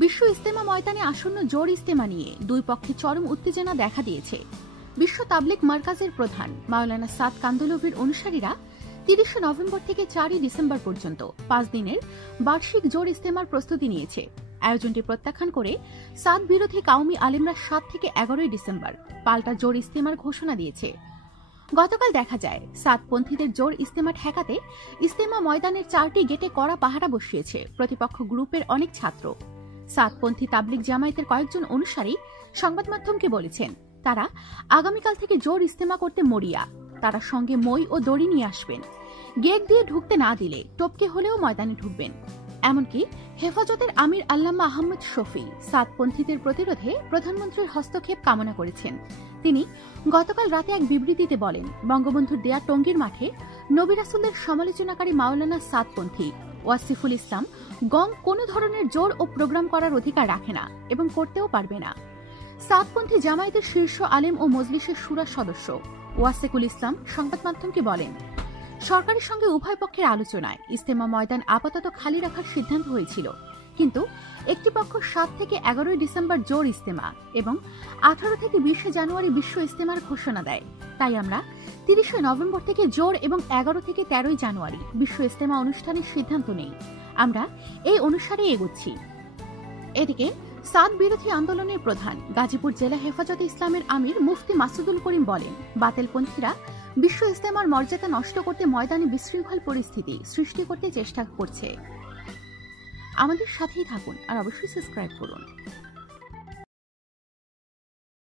বিশ্ব ইজতেমা ময়দানে আসন্ন জোর ইজতেমা নিয়ে দুই পক্ষে চরম উত্তেজনা দেখা দিয়েছে। বিশ্ব তাবলিগ মার্কাজের প্রধান মাওলানা সাদ কান্দলভির অনুসারীরা 30 নভেম্বর থেকে 4 ডিসেম্বর পর্যন্ত 5 দিনের বার্ষিক জোর ইজতেমার প্রস্তুতি নিয়েছে। আয়োজনটি প্রত্যাখ্যান করে সাদ বিরোধী কাউমি আলেমরা 7 থেকে 11 ডিসেম্বর পাল্টা জোর ইজতেমার ঘোষণা দিয়েছে। গতকাল দেখা যায় সাদপন্থীদের জোর ইজতেমা ঠেকাতে ইজতেমা ময়দানের 4টি গেটে কড়া পাহারা বসিয়েছে প্রতিপক্ষ গ্রুপের অনেক ছাত্র। সাদপন্থী তাবলিগ জামায়াতের কয়েকজন অনুসারী সংবাদ মাধ্যমকে বলেছেন, তারা আগামীকাল থেকে জোর ইজতেমা করতে মরিয়া। তারা সঙ্গে মই ও দড়ি নিয়ে আসবেন। গেট দিয়ে ঢুকতে না দিলে টপকে হলেও ময়দানে ঢুকবেন। এমনকি হেফাজতের আমির আল্লামা আহমদ শফি সাদপন্থীদের প্রতিরোধে প্রধানমন্ত্রীর হস্তক্ষেপ কামনা করেছেন। তিনি গতকাল রাতে এক বিবৃতিতে বলেন, বঙ্গবন্ধুর দেয়া টঙ্গীর মাঠে নবী রাসূলের সমালোচনাকারী মাওলানা সাদপন্থী ওয়াসিফুল ইসলাম গং কোনো ধরনের জোর ও প্রোগ্রাম করার অধিকার রাখে না এবং করতেও পারবে না। সাদপন্থী জামায়াতের শীর্ষ আলেম ও মজলিসের শুরা সদস্য ওয়াসিকুল ইসলাম সংবাদ মাধ্যমকে বলেন, সরকারের সঙ্গে উভয় পক্ষের আলোচনায় ইজতেমা ময়দান আপাতত খালি রাখার সিদ্ধান্ত হয়েছিল, কিন্তু একটি পক্ষ 7 থেকে 11 ডিসেম্বর জোর ইজতেমা এবং 18 থেকে 20 জানুয়ারি বিশ্ব ইজতেমার ঘোষণা দেয়। তাই আমরা 30 নভেম্বর থেকে জোর এবং 11 থেকে 13 জানুয়ারি বিশ্ব ইজতেমা অনুষ্ঠানের সিদ্ধান্ত নেই। আমরা এই অনুসারে এগোচ্ছি। এদিকে সাদ বিরোধী আন্দোলনের প্রধান গাজীপুর জেলা হেফাজতে ইসলামের আমির মুফতি মাসুদুল করিম বলেন, বাতিলপন্থীরা বিশ্ব ইজতেমার মর্যাদা নষ্ট করতে ময়দানে বিশৃঙ্খল পরিস্থিতি সৃষ্টি করতে চেষ্টা করছে। আমাদের সাথেই থাকুন আর অবশ্যই সাবস্ক্রাইব করুন।